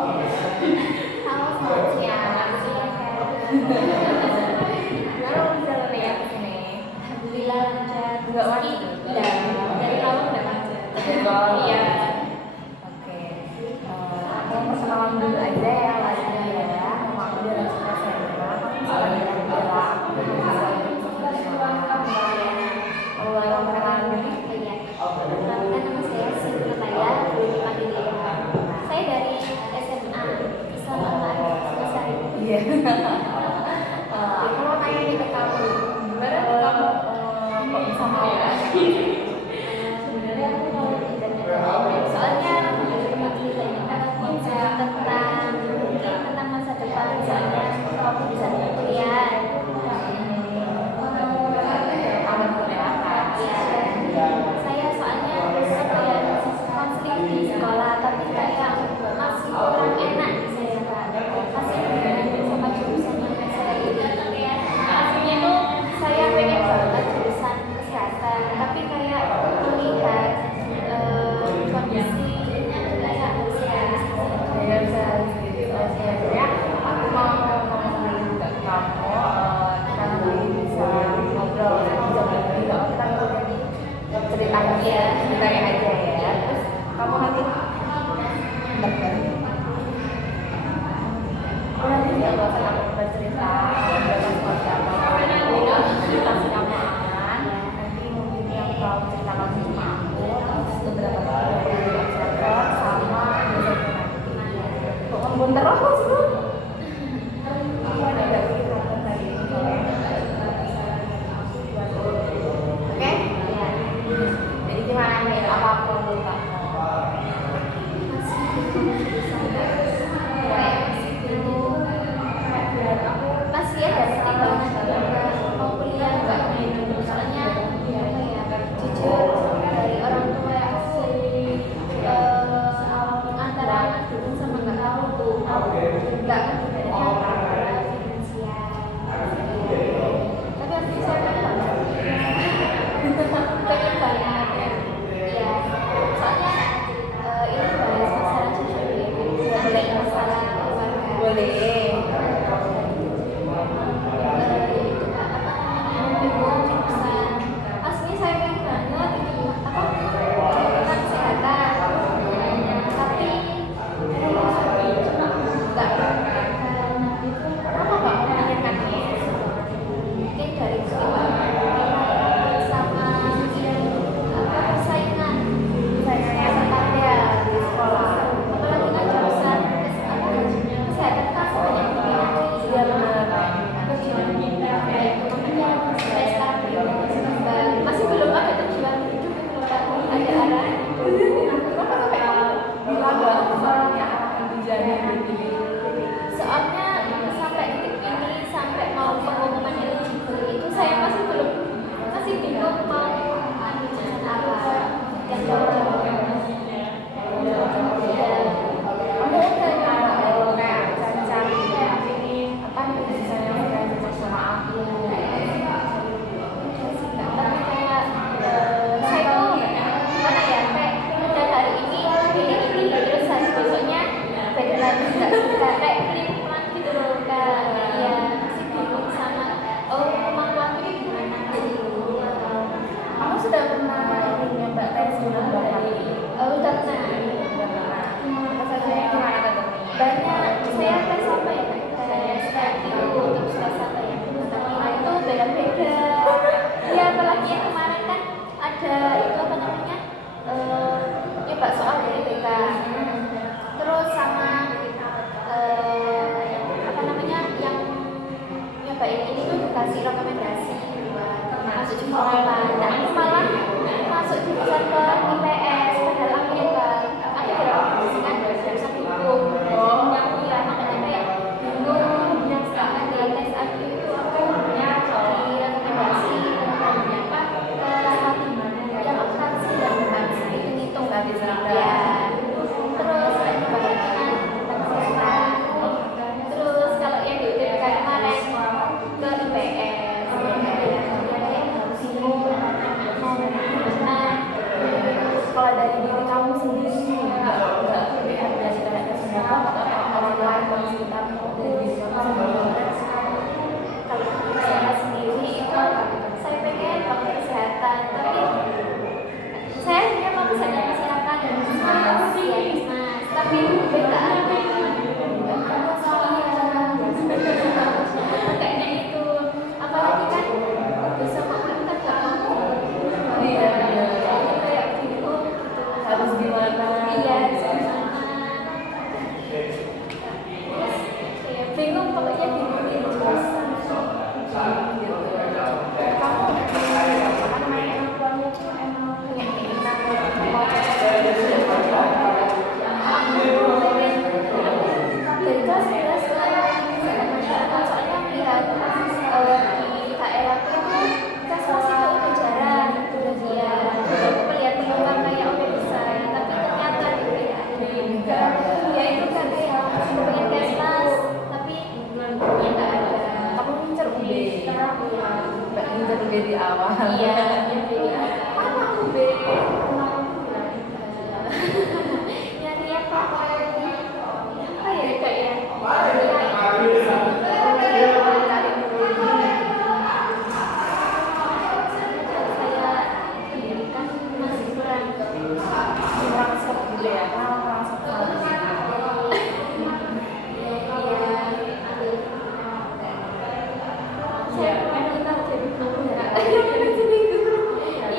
Halo, selamat siang. Gimana perjalanannya ke sini? Alhamdulillah lancar. Nggak macet? Dari awal udah macet. Iya. Oke. Aku mau perkenalan dulu aja ya, lagi ya. Nama aku Dara Citra Sena. Aku sekolah di Andira. Aku mulai perkenalan dulu. Iya. Perkenalkan nama saya Sinta Maya, dipanggil Dea. Saya dari SMA Islam Al-Arif Singosari. Iya. Aku mau tanya nih ke kamu, gimana tuh kamu kok bisa mau? Sebenarnya aku mau internet. Soalnya teman kita ini kan tentang masa depan. Soalnya aku bisa kuliah. Saya soalnya konseling di sekolah, tapi kayak masih kurang enak di saya masih sama jurusan yang saya ini. Aslinya tuh saya pengen banget jurusan kesehatan, tapi kayak melihat kondisinya tuh kayak harus realistis. Ya bisa sebenarnya aku mau ngomong dulu ke kamu kita nanti bisa ngobrol bisa berbagi kalau kita ngobrol ceritanya ceritanya aja ya terus kamu nanti mana. Iya, di sana. Ya, bingung pokoknya bingung di jurusan. Gitu. Kamu apa namanya, emang punya keinginan mau Dari kelas 11 ke masyarakat, soalnya melihat di daerahku itu tes masih itu udah jarang, udah dia aku melihat peluang kayak udah bisa, tapi ternyata ya itu kan kayak pengen tes mas, tapi ya nggak ada. kamu ngincer UB, ngincer UB di awal. Iya, jadi Apa UB? nyari apa ya kayak saya pendidikan masih kurang. Kurang sok gitu ya, kurang sok.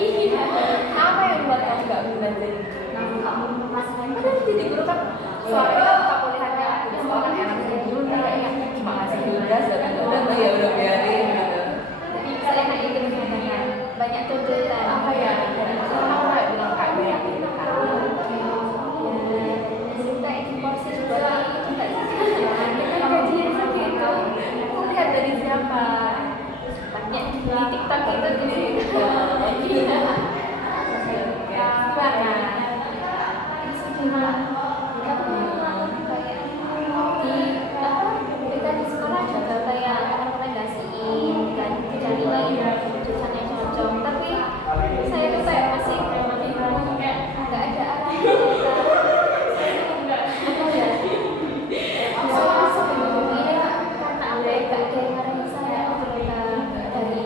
Iya. Apa yang buat kamu nggak minat jadi guru? Padahal jadi guru kan soalnya kan kuliahnya di sekolah kan enak, jadi guru kayaknya cuma ngasih tugas datang ya udah biarin gitu. Seenak itu sebenarnya banyak tuntutan. Apa ya? Kamu kayak bilang kayak banyak gitu kan. Cerita itu porsi juga itu nggak Kan gajinya segitu. Aku lihat dari siapa? banyak di TikTok itu jadi Gimana? gimana? Kamu kayak di apa? Kita di sekolah juga kayak rekomendasiin kan cari lagi jurusan yang cocok. Tapi saya tuh kayak masih bingung, nggak ada arahnya. Apa ya? Saya sebelumnya karena apa ya nggak ada yang ngarahin saya dari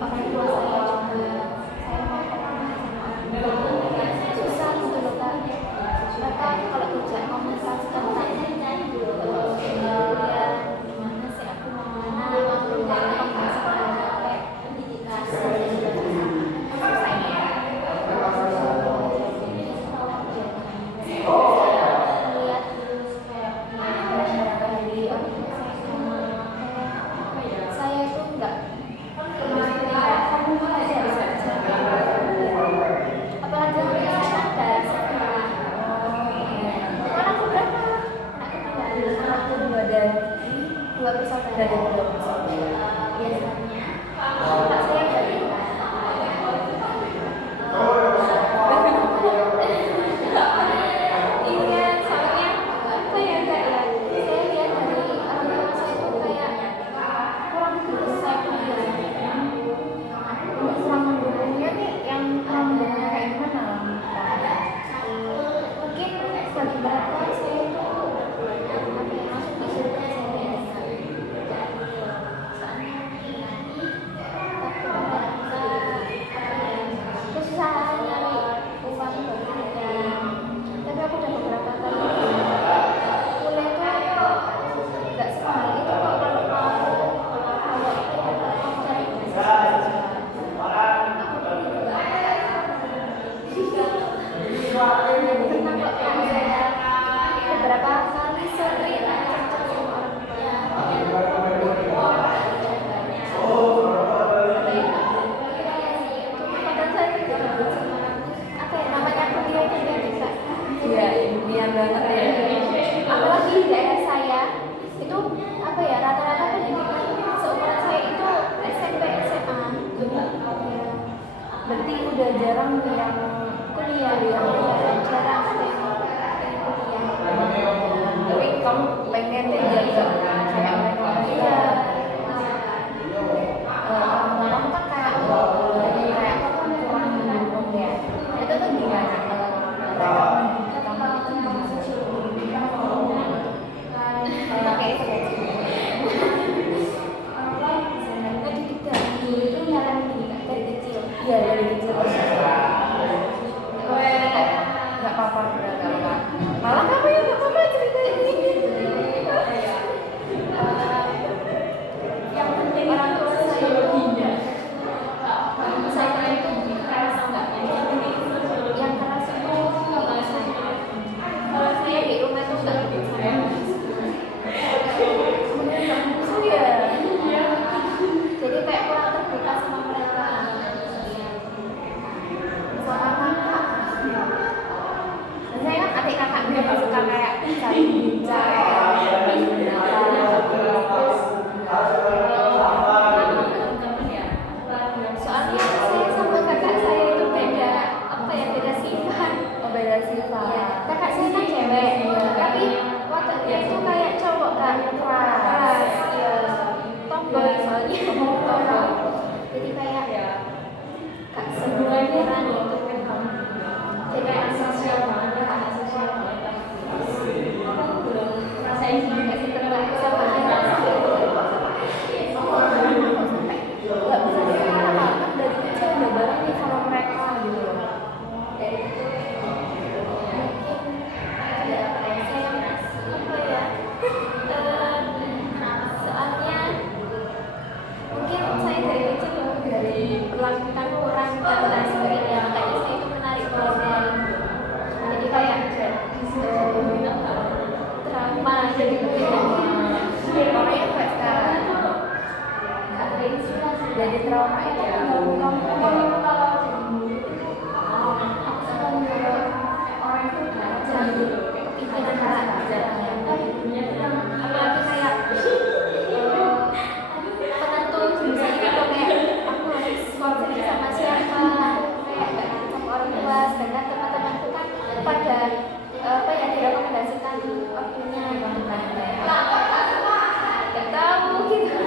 orang tua saya juga. Saya mau susah gitu loh kak. Bahkan kalau kerja memutuskan kuliah gimana sih aku mau mana mau kayak pendidikan saya itu enggak apalagi saya ada anakku berapa? Aku dua dari Dua bersaudara. dari dua bersaudara. Biasanya bapak saya dari iya, soalnya apa ya kak ya, saya lihat dari orang tua saya itu kayak kurang bisa Kurang mendukungnya nih, yang kurang mendukungnya kayak gimana? mungkin bagi berapa saya itu apa ya, masuk di surga saya soalnya kesusahan nyari uang berkuliah, tapi aku udah beberapa kali kuliah tuh nggak semahal itu kok kalau mau cari beasiswa. Karena kok saya beberapa kali sering cocok sama orang tua. Padahal saya juga apa ya namanya kuliah itu dia bisa. Iya, impian banget ya. Apalagi di daerah saya itu apa ya rata-rata pendidikan seumuran saya itu SMP SMA. Berarti udah jarang yang Kuliah jarang ada yang kuliah. tapi kamu pengen deh jaga kayak mereka Iya. kamu kan kayak kurang mendukung ya, itu tuh gimana mereka mendukung kamu kayak Pendidik dari itu nyaranin gini kak dari kecil. iya dari kecil nggak apa-apa udah nggak apa-apa, malah kamu ya nggak apa-apa cerita ini. Yang penting orang tua saya saya itu keras enggak? Yang keras itu biasanya kan adik kakaknya yang suka kayak saling bincang terus Soalnya saya sama kakak saya itu beda apa ya, beda sifat. oh beda sifat. Iya, kakak saya kan cewek, tapi wataknya itu kayak cowok kan, keras, ya, tomboy soalnya. Jadi kayak kak semua orang itu jadi asosial banget, anak sosial banget. Rasain sih kasih tertarik sama anak sampai Nggak bisa dikira kan dari kecil udah bareng nih sama mereka gitu loh. dari itu mungkin ada saya apa ya, soalnya mungkin saya dari kecil dari perlakukan orang dan sebagainya, makanya saya itu menarik keluarga. Jadi kayak trauma, jadi Makanya sampai sekarang jadi trauma itu mengganggu kamu orang itu pikiran apalagi kayak penentu jurusan itu kayak aku harus konseling sama siapa, kayak gak sama orang tua, sedangkan teman-temanku kan pada apa ya direkomendasikan waktunya gak tahu gitu.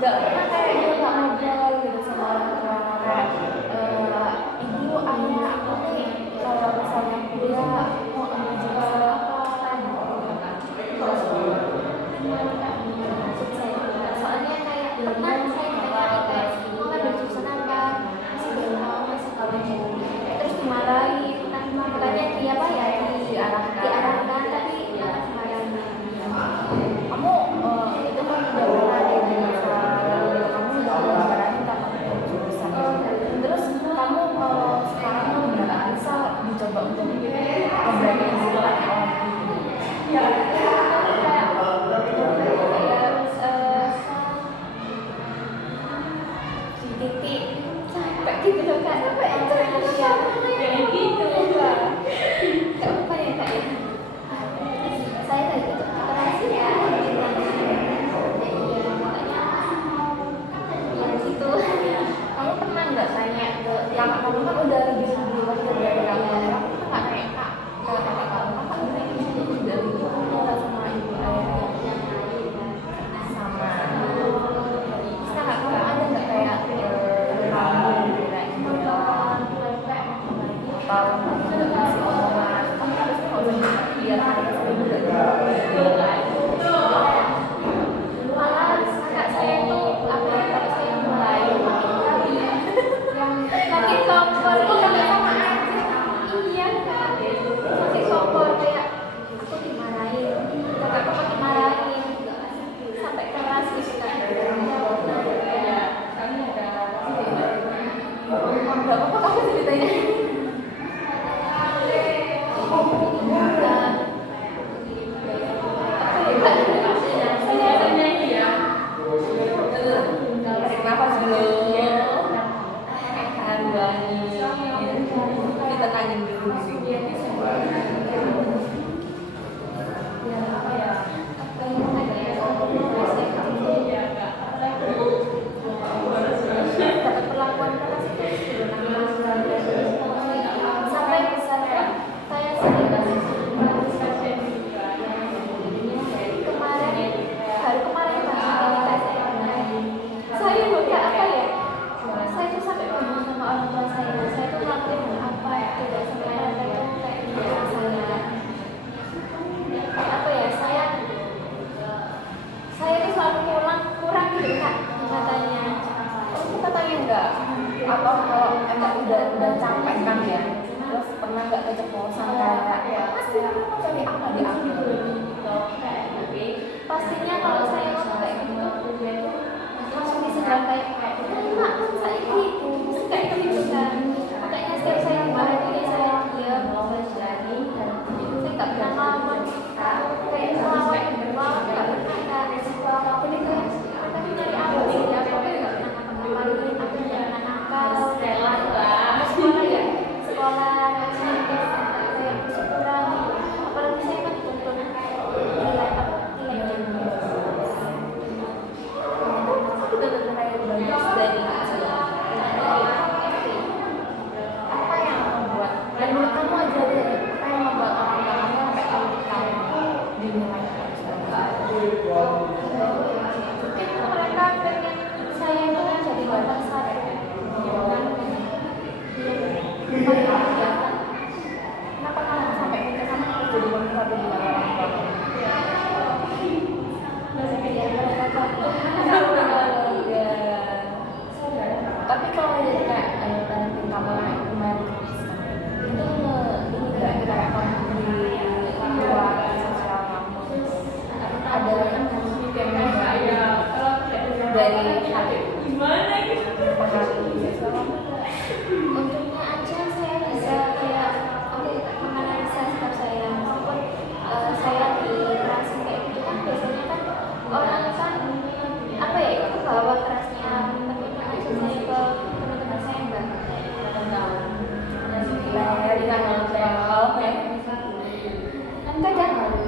nggak pernah kayak dia nggak ngobrol gitu sama orang tua kayak ibu ayah aku nih kalau misalnya kuliah aku mau ambil jurusan apa Soalnya kayak pernah saya ditanya kayak mau ngambil jurusan apa, masih belum tahu, masih tahu, terus dimarahi, makanya dia apa ya diarahkan tapi malah dimarahi. kamu itu kan udah pernah di masa lalu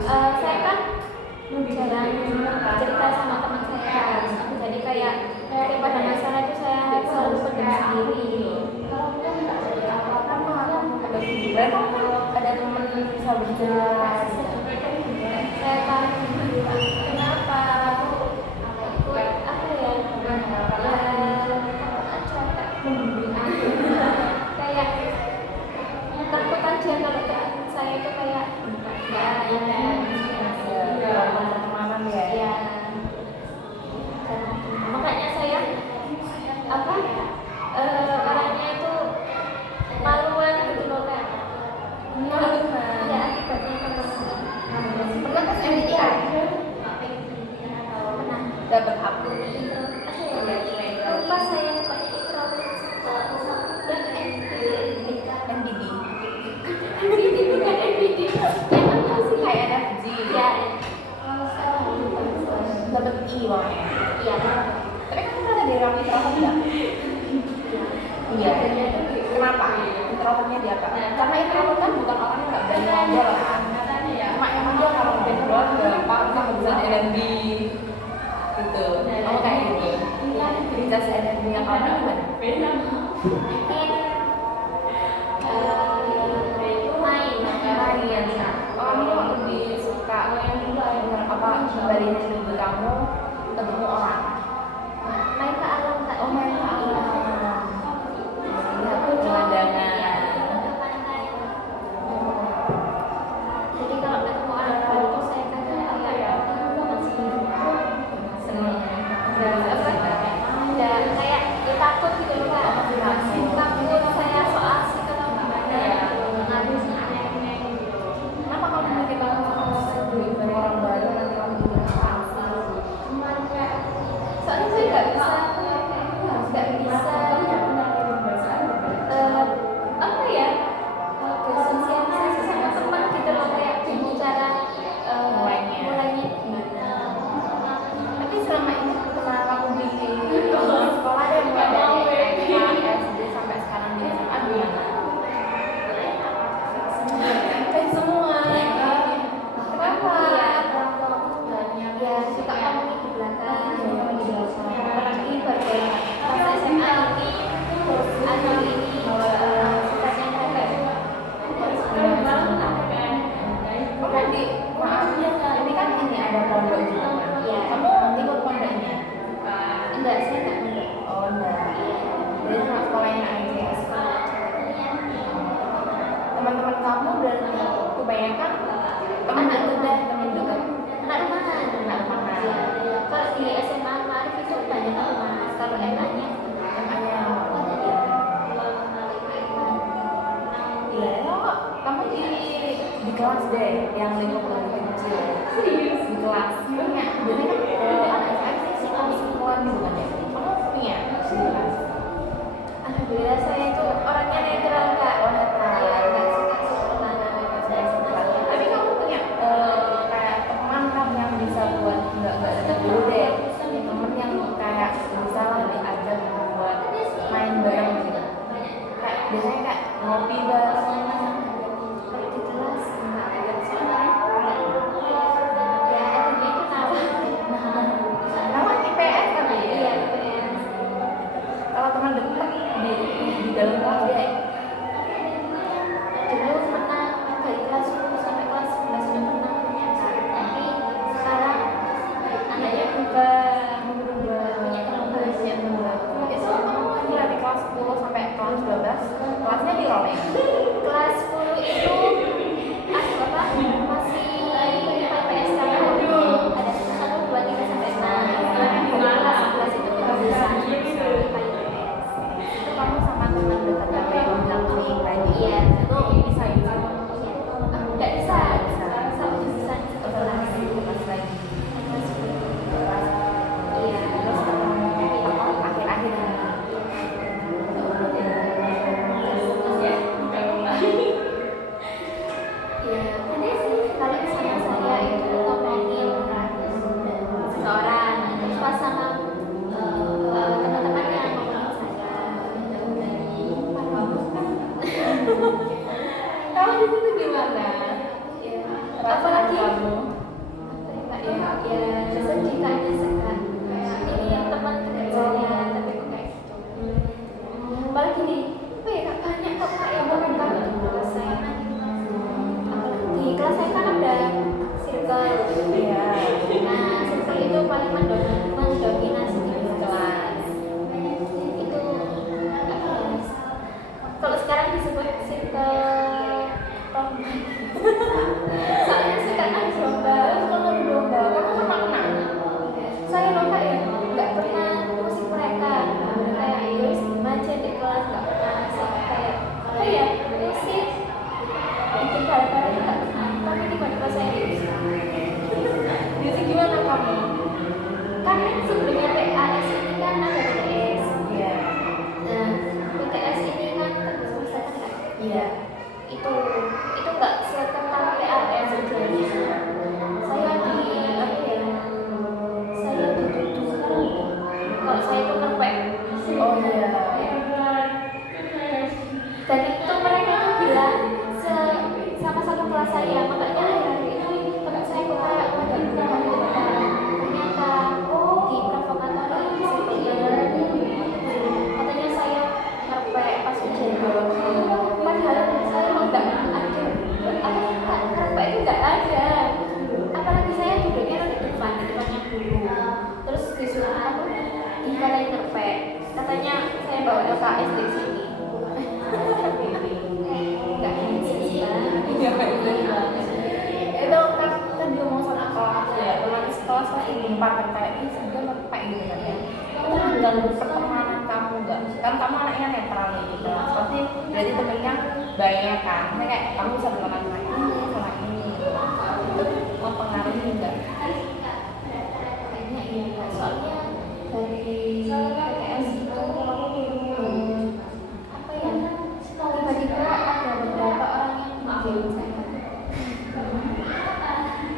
saya kan jarang cerita sama teman saya, jadi kayak daripada masalah itu saya selalu pendam sendiri. Berarti kamu ada teman bisa berjelas. Saya kan kenapa ikut apa ya, kayak takut aja kalau teman saya itu kayak Pertemanan ya. ya. Makanya saya apa orangnya itu maluan gitu loh Kak. Ya akibatnya Pernah tes MBTI? pernah Dapat apa? lupa saya pokoknya MBD. MBD bukan MBD yang apa sih Kayak NFJ. ya Dapat I pokoknya. iya Tapi kamu pernah dari orang introvert nggak? Iya. Kenapa? Introvertnya dia apa? Karena introvert kan bukan orang yang nggak berani ngobrol kan. Cuma yang aja kalau udah ngobrol gampang kan bisa NMB gitu. Kamu kayak gitu. Bisa NMB yang kamu dapat. main Oh, kamu lebih suka apa kembaliin hidup kamu ketemu orang? main ke alam Kak. Oh, main ke alam. Lihat pemandangan. Jadi kalau ketemu orang baru itu saya kadang kayak Seneng. ya kayak ya takut gitu loh Kak. Takut saya so asik atau gimana ngaruhnya. Kenapa kamu mikir kamu ketemu orang baru nanti kamu juga Soalnya saya nggak bisa apa ya bersosialisasi sama teman gitu loh, kayak bingung cara mulainya gimana. Tapi selama ini setelah kamu bikin sekolah deh mulai dari TK, SD sampai sekarang di SMA gimana? Semua. Kenapa? Ya suka kamu di belakang apalagi baru pas SMA ini anak ini sifatnya kayak Oh kan di maaf ini kan ini ada pondok juga kan? Iya. Kamu ikut pondoknya? enggak, saya enggak enggak. Oh enggak. Jadi cuma sekolahnya aja. Teman-teman kamu dan kebanyakan teman Anak dekat dekat. teman dekat. Anak rumahan. Anak rumahan. Iya. Kalau di SMA Ma'arif itu banyak rumah. Kalau MA-nya Iya, kok kamu di kelas deh yang lingkup lebih kecil. Di kelas punya. Jadi kan anak sih kamu sekolah nih bukan ya? Kamu punya di kelas. alhamdulillah saya itu orangnya netral Kak. Oh, netral. Iya, enggak suka sekolah. Tapi kamu punya kayak teman kan yang bisa buat nggak dekat dulu deh. Temen yang kayak bisa lah diajak buat main bareng gitu. Kayak biasanya kayak ngopi bareng. Kalau di kelas enggak soalnya ya adanya itu nawar. Nama IPS tapi ya. Iya, IPS. Kalau teman dekat di dalam kelas deh. Dulu pernah dari kelas 10 sampai kelas 11 itu pernah punya Kak. Tapi sekarang anaknya berubah punya kelompok. Itu kamu dari kelas 10 sampai kelas 12 kelasnya di rolling. Kelas 10 itu apa masih PPS karena ada 1, 2, 3 sampai 6. Kelas 11 itu kita bisa PPS. Itu kamu sama teman dekat yang kayak bilang tadi. Iya. Itu bisa gitu. Nggak bisa satu jurusan satu kelas. Kelas lagi. Iya. Terus ketemu akhir-akhir ini. Ya, kalau sama saya itu ngomongin seseorang, terus pas sama teman-teman yang ngomongin saya. Kamu di situ gimana? Apalagi Kamu? melempar kayak ih dia lepek gitu kan ya. Itu mengganggu pertemanan kamu nggak? Kan kamu anaknya netral gitu kelas, pasti berarti temennya banyak kan. Misalnya kayak kamu bisa berteman sama ini gitu. Itu mempengaruhi nggak? Kayaknya iya Kak. Soalnya dari PTS itu apa ya, tiba-tiba ada beberapa orang yang menjauh saya.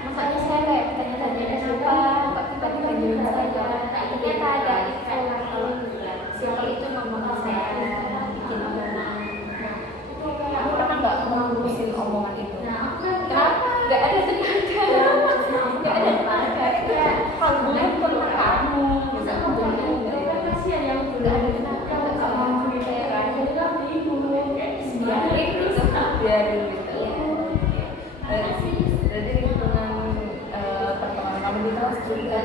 Makanya saya kayak bertanya-tanya kenapa kok tiba-tiba jauh saya. Ternyata ada info kalau circle itu ngomong saya bikin omongan. Kamu pernah nggak ngurusin omongan itu? Kenapa? Gak ada tenaga. Gak ada tenaga. Kayak Hubungan tentang kamu gitu. gak ada tenaga. Biarin gitu. Biarin gitu. Iya. Jadi lingkungan pertemanan kamu di kelas juga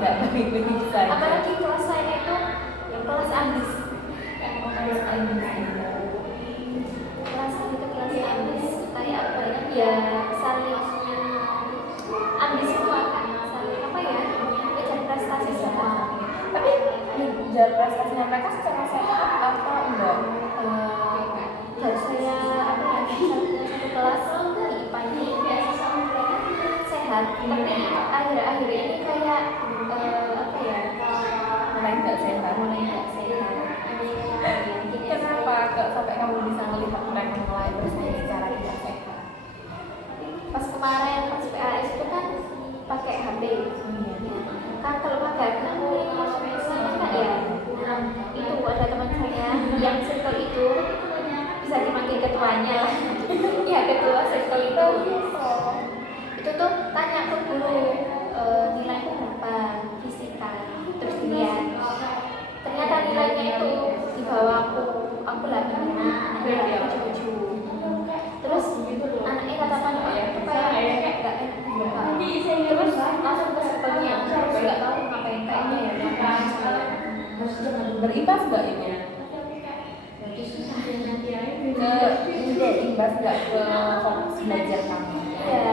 nggak baik-baik saja. Apalagi kelas saya itu kelas ambis. Kelas ambis. Kelas itu kelas ambis. Kayak apa ya? Saling ambis semua kan. Saling apa ya? Ngejar prestasi semua. Tapi ngejar prestasinya mereka secara sehat atau enggak? Harus saya apa ya? Satu kelas di IPA-nya sehat. Tapi akhir-akhir ini kayak apa ya? Mulai nggak sehat. Mulai nggak sehat. Kenapa kok sampai kamu bisa melihat mereka mulai bersaing secara tidak sehat? Pas kemarin pas PAS itu kan pakai HP. Kan kalau pakai HP kan kan ya. Itu ada teman saya yang circle itu bisa dipanggil ketuanya. Ya ketua circle itu. Itu tuh tanya ke guru nilaiku berapa fisika, terus dilihat. Ternyata nilainya itu di bawah aku 8,5, anaknya 7. Terus anaknya kata apa itu kayak nggak enak. Terus langsung ke sekolahnya, terus nggak tahu ngapain kayaknya ya. Berimbas nggak ini? Tidak imbas nggak ke fokus belajar kamu? Ya,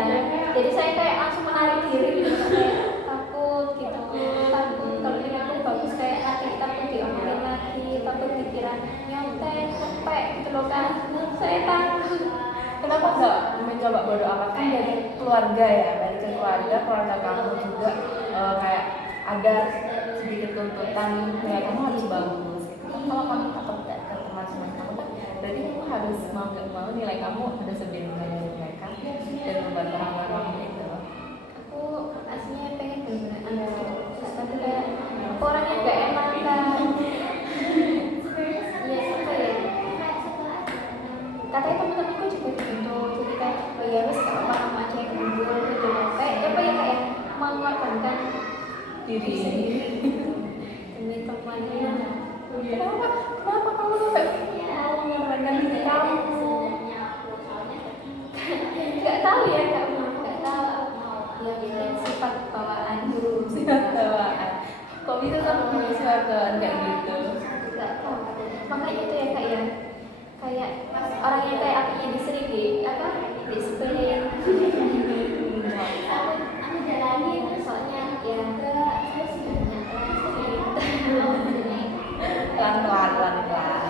jadi saya kayak langsung menarik diri gitu, kayak takut gitu, takut kalau nilaiku bagus kayak nanti takut diomongin lagi, takut dikira nyontek, cepet gitu loh kan. Saya takut. Kenapa nggak mencoba bodo amat kan dari keluarga ya, dari keluarga kamu juga kayak ada sedikit tuntutan kayak kamu harus bagus. Kan kalau kamu takut ke teman-teman kamu kan berarti kamu harus mau nggak mau nilai kamu harus lebih rendah dari mereka dan membantu orang kamu itu. Aku aslinya pengen bener-bener anak gitu, tapi kayak aku orangnya gak enak kan. Ya apa ya, katanya teman-temanku juga gitu, jadi kayak oh ya wes gak apa-apa kamu aja yang unggul gitu, kayak apa ya, kayak mengorbankan Diri. demi temannya. Kenapa kamu sampai mau mengorbankan diri kamu? Gak tahu ya, gak tahu ya, mungkin sifat bawaan dulu. Sifat bawaan. Kok bisa sampai sifat bawaan kayak gitu? Gak tahu, makanya itu ya kayak orang yang kayak aku yang disering apa display aku jalani soalnya ya Pelan-pelan.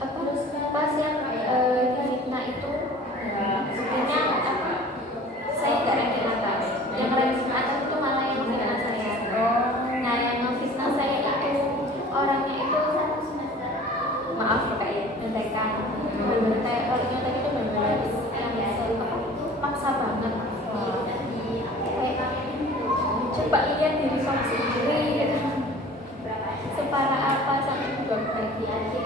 apa pas yang difitnah itu buktinya apa saya nggak ranking atas, yang ranking atas itu malah yang fitnah saya. Nah yang fitnah saya itu orangnya itu maaf ya kak ya, nyontekan bener-bener kalau nyontek itu bener-bener yang biasa paksa banget. Kayak coba lihat diri kamu sendiri gitu. Separah apa sampai juga bagi adik.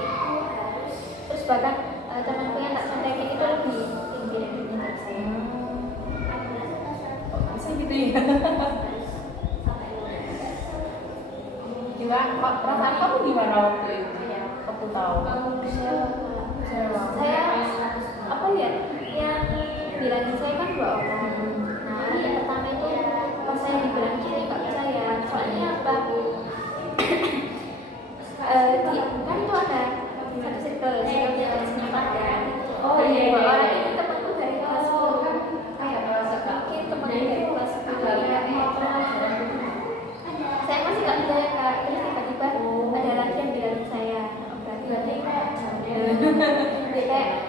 Terus bahkan temanku yang tak contekin itu lebih tinggi dari saya. Bisa gitu ya? Gimana? Perasaan kamu gimana waktu itu? Aku tahu. Saya apa ya? Yang bilangin saya kan 2 orang. Nah yang pertama itu pas saya dibilang saya nggak percaya. Soalnya apa? Kan itu ada satu circle yang senyum ada. Oh iya. 2 orang ini temanku dari kelas 10. kayak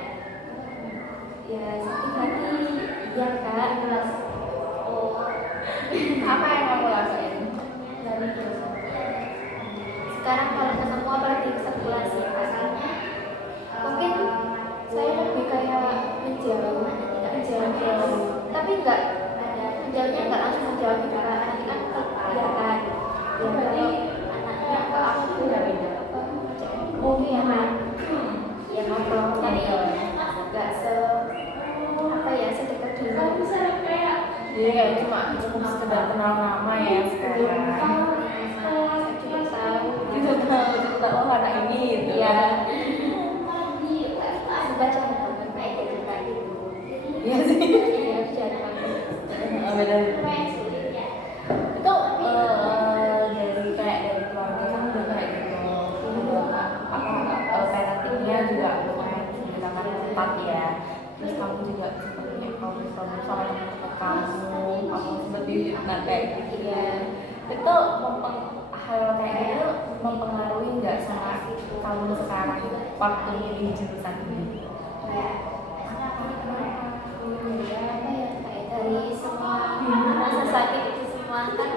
ya sakit hati ya kak. Oh Apa yang kamu rasain? sekarang kalau ketemu apalagi sekelas ya kak, mungkin saya lebih kayak menjauh, tapi enggak menjauhnya enggak langsung menjauh gitu kan, nanti kan kelihatan ya kalau anaknya ke aku oh ya kan ya ngobrol tapi enggak apa ya sedekat dulu. Jadi kayak cuma cukup sekedar kenal nama ya sekarang. Cuma tahu Kita tahu oh anak ini gitu. ya baca banget kayak gitu kan. Iya sih. Iya baca Beda. Itu dari kayak dari keluarga kan udah kayak gitu. Parentingnya juga lumayan dibilang tepat ya. Terus kamu juga sempat punya problem sama teman-teman kamu sempat difitnah kayak gitu. Iya. Itu hal kayak gitu mempengaruhi nggak sama kamu sekarang waktu milih jurusan ini? Apa ya kayak dari semua rasa sakit itu semua kan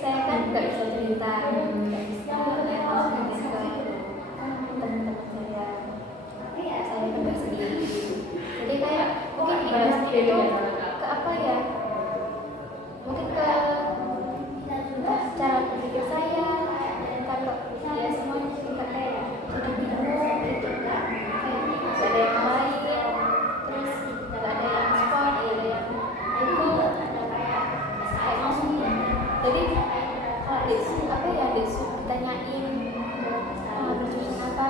saya kan nggak bisa cerita, nggak bisa langsung ke teman-teman saya juga sendiri. Jadi kayak mungkin imbasnya itu ke apa ya? Mungkin ke cara berpikir saya. Kalau ya semuanya juga kayak jadi bingung gitu kan, kayak nggak ada yang lain, terus nggak ada yang sport, nggak ada yang itu, kayak maksudnya. Jadi kalau apa ya ditanyain mau jurusan apa,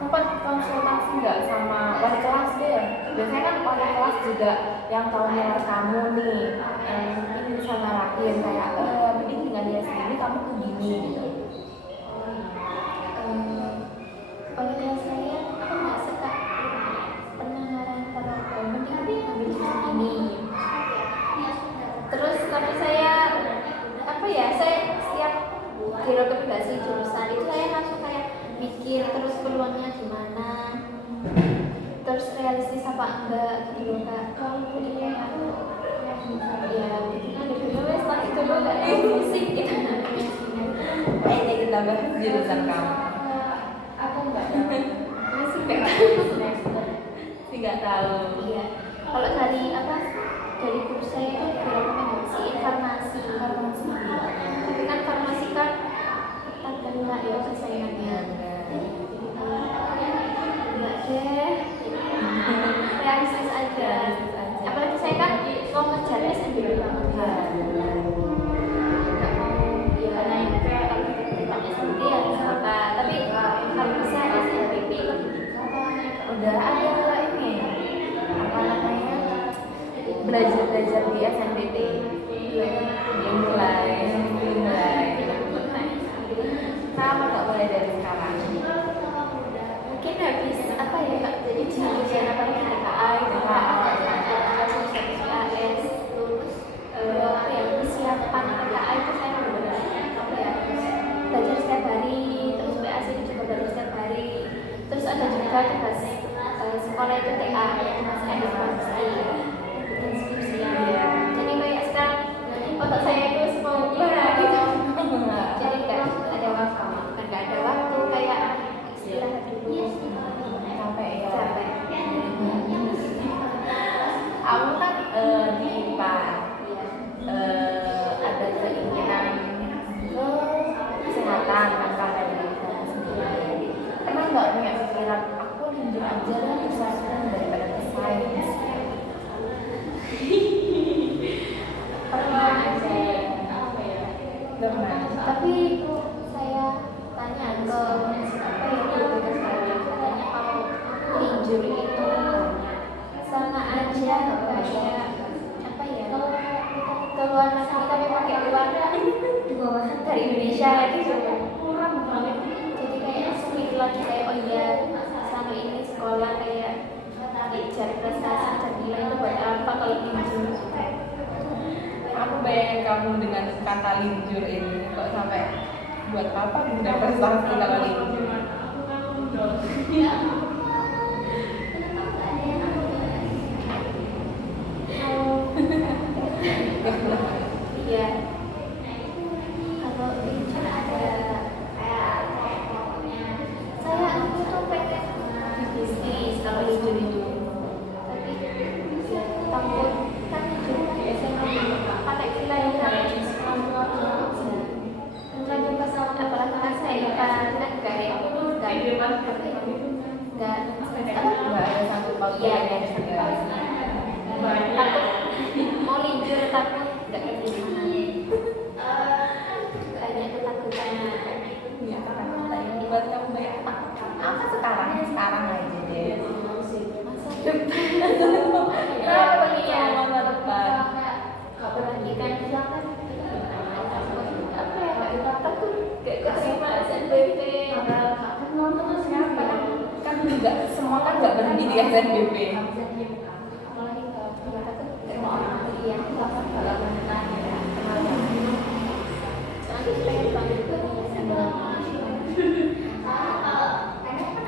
Sempat konsultasi nggak sama wali kelas deh? Biasanya kan wali kelas juga yang tahu nilai kamu nih, mungkin bisa ngarahin kayak mending dengan dia sendiri kamu tuh gini gitu. kalau kelas saya aku nggak suka pendengaran kalau mending ambil jurusan ini. Terus tapi saya apa ya, saya setiap rekomendasi jurusan itu saya langsung kayak mikir terus peluangnya gimana, terus realistis apa enggak gitu loh kak. Jadi kayak ya begitu wes lah itu loh, nggak ada musik gitu. Kayaknya kita bahas jurusan kamu. Aku nggak tahu musik nggak Sih nggak tahu. iya. Kalau dari apa dari guru saya itu rekomendasi farmasi. Tapi kan farmasi kan ketat kan nggak ya persaingannya. Enggak deh, realistis aja. Apalagi saya kan mau ngejar SNBP banget kan. Nggak mau ya naik kalau tentang SNBP ya apa. Tapi kalau bisa SNBP Udah ada ini apa namanya belajar di SNBT. Dimulai. Kenapa nggak boleh dari sekarang? mungkin habis apa ya kak, jadi ujian apa ya KKA itu kak, AS lulus apa ya persiapan KKA itu saya benar-benar apa ya belajar setiap hari, terus PAC juga belajar setiap hari, terus ada juga tugas sekolah itu TA tugas administrasi dan skripsian. Jadi kayak sekarang otak saya itu semua gitu. Jadi nggak ada waktu, bukan nggak ada waktu, kayak istirahat dulu. Capek ya. Capek. Kamu kan di IPA Iya. ada keinginan ke kesehatan tentang medis sendiri. Pernah nggak punya pikiran aku lanjut aja lah ke kesehatan daripada ke sains? Pernah aja Pernah. tapi saya tanya ke apa ya guru saya, katanya kalau linjur itu sama aja kayak apa ya ke luar negeri tapi pakai uang dari Indonesia gitu. Jadi kayak mikir lagi kayak oh iya selama ini sekolah kayak ngejar prestasi dan nilai itu buat apa kalau linjur. Aku bayangin kamu dengan kata linjur ini kok sampai buat apa punya prestasi kalau linjur? nggak ada sangkut pautnya Iya, yang ada takut mau linjur takut nggak gimana banyak ketakutan ya kata-kata yang buat kamu banyak ketakutan apa sekarang aja deh masa depan kenapa nih masa depan apalagi kan apa ya takut gak keterima SNBP kan nggak semua kan nggak berhenti di SNBP apalagi kalau takut ketemu orang kuliah kalau menanya nanti pengen banget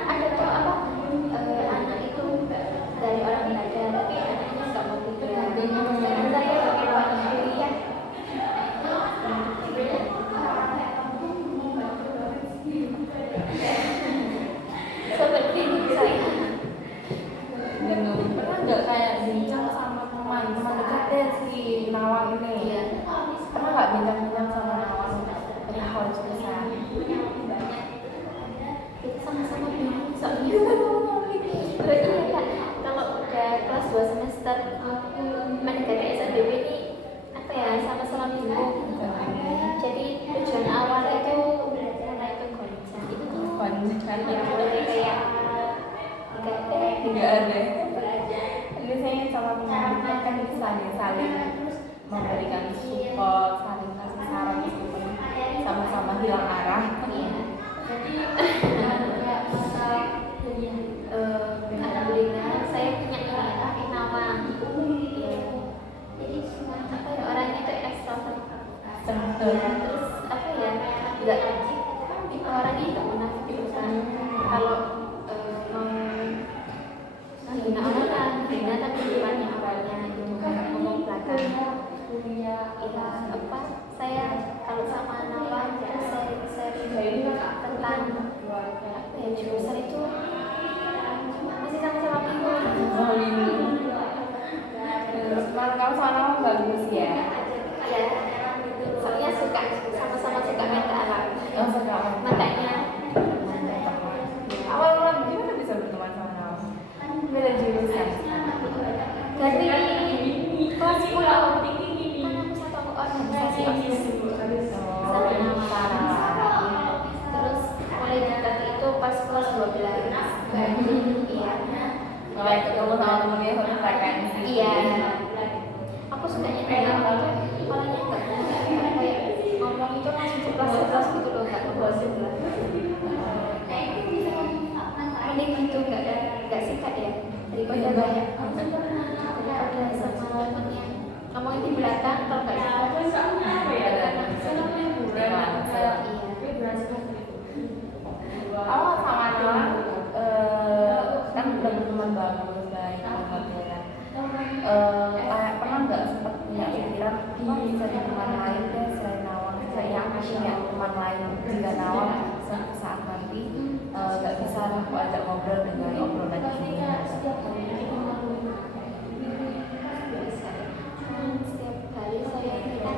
ada tuh apa anak itu dari orang Belanda tapi anaknya nggak mau kuliah dan saya pakai banget kuliah seperti saya dan pernah nggak kayak bincang sama teman dekat deh si Nawang ini Iya. pernah nggak bincang-bincang sama Nawang perihal jurusan kita sama-sama bingung soalnya berarti ya Kak, kalau udah kelas 2 semester mendekati SNBP ini apa ya sama-sama bingung jadi tujuan awal itu mulai ke konsen itu tuh konsen yang mulai kayak nggak ada ini saya sama teman kan bisa saling memberikan support saling kasih saran sama-sama hilang arah alhamdulillah saya punya ini Nawang jadi apa ya orangnya itu ekstrovert terus apa ya nggak orangnya nggak munafik gitu kan kalau mau hina orang kan hina tapi depannya awalnya gitu ngomong belakang ya apa saya kalau sama Nawang terus sharing tentang apa ya jurusan itu masih sama-sama bingung Malah kamu sama Nawang bagus ya ya soalnya suka sama-sama suka main ke alam makanya awal-awal gimana bisa berteman sama Nawang? Beda jurusan dari kelas 10 kan aku satu organisasi sama Nawang terus mulai dekat itu pas kelas 12 iya mulai ketemu sama temennya satu frekuensi iya aku sukanya kayak gitu kepalanya nggak kayak ngomong itu langsung ceplas-ceplas gitu loh nggak ngebosin lah mending gitu nggak sikat ya daripada kayak daripada sama temen yang ngomongin di belakang kalau nggak awal sama Nawang kan udah berteman bagus baik banget ya kayak pernah nggak sempat punya pikiran bisa di teman lain deh selain Nawang saya punya teman lain jika Nawang suatu saat nanti nggak bisa aku ajak ngobrol dengan obrolan ini setiap hari saya kita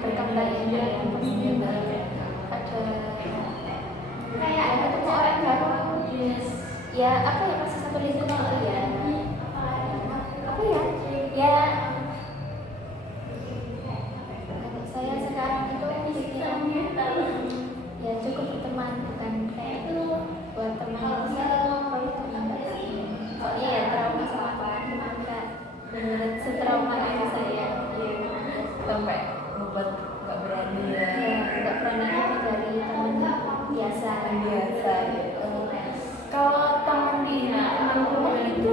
berkembang ya pasti ada kayak ketemu orang baru ya apa ya masih satu lingkungan gitu ya apa ya ya kalau saya sekarang itu pikirannya ya cukup berteman bukan kayak itu buat teman saya ngobrol itu enggak soalnya ya trauma sama apa enggak beneran setrauma itu saya sampai membuat nggak berani ya nggak berani lebih dari teman biasa gitu kalau teman di teman itu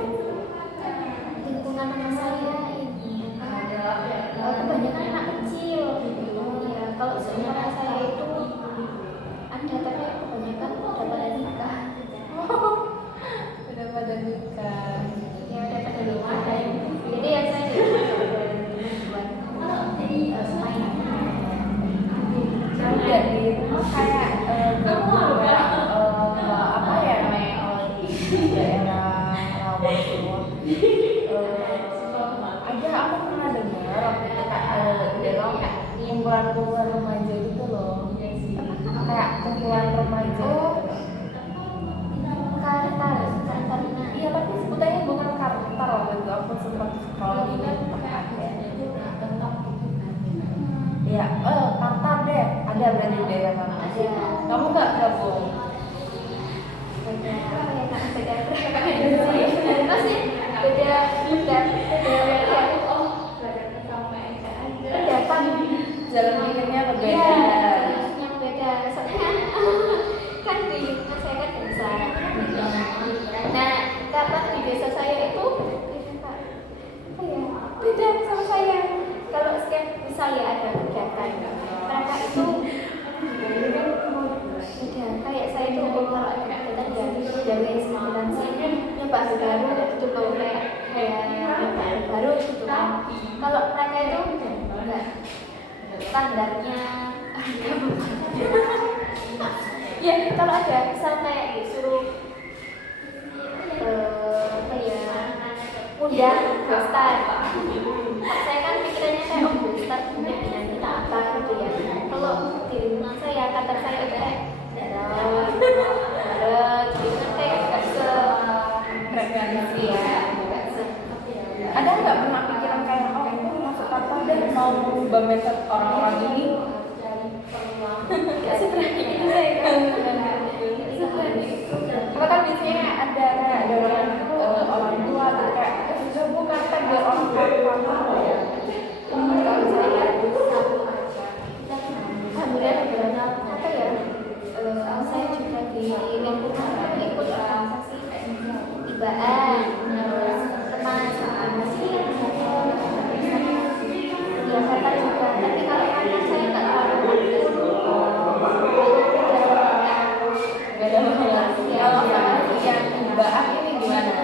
lingkungan sama saya ini kebanyakan anak kecil ya kalau seumuran saya itu ada tapi kebanyakan udah pada nikah udah pada nikah ya udah pada nikah jadi ya saya buat main juga di kayak beberapa apa ya namanya di daerah Rawang semua ada aku pernah dengar waktu itu kayak kumpulan remaja gitu loh kayak kumpulan remaja kamu nggak gabung? Beda apa ya kak? Beda frekuensi. Masih beda pendapat. Jalan pikirnya berbeda. Iya, yang beda. Soalnya kan di rumah saya kan desa. Nah, kata di desa saya itu beda kak. Apa ya? Beda sama saya. Kalau setiap misal ya ada kegiatan, mereka itu beda. Kayak saya itu kalau ada kegiatan dari sembilan sih nyoba baru gitu loh, kayak baru gitu kan. Kalau mereka itu enggak, standarnya ya kalau ada misal kayak disuruh apa ya, undang besar, saya kan pikirannya kayak besar punya dengan kita apa gitu ya. Kalau di rumah saya kata saya udah ada gitu kan, kayak nggak se frekuensi ya, nggak se Ada nggak pernah pikiran kayak oh aku masuk apa dan mau mengubah mindset orang-orang ini? nggak seberani itu saya kan, seberani itu. Karena kan biasanya ada orang tua gitu kayak sudah bukan kan biar orang tua paham ya. Kalau saya alhamdulillah apa ya, saya juga di lingkungan ikut organisasi ibaan, teman masih ya kata juga. Tapi kalau anak saya nggak terlalu Beda banget. Kalau sama yang ibah ini gimana?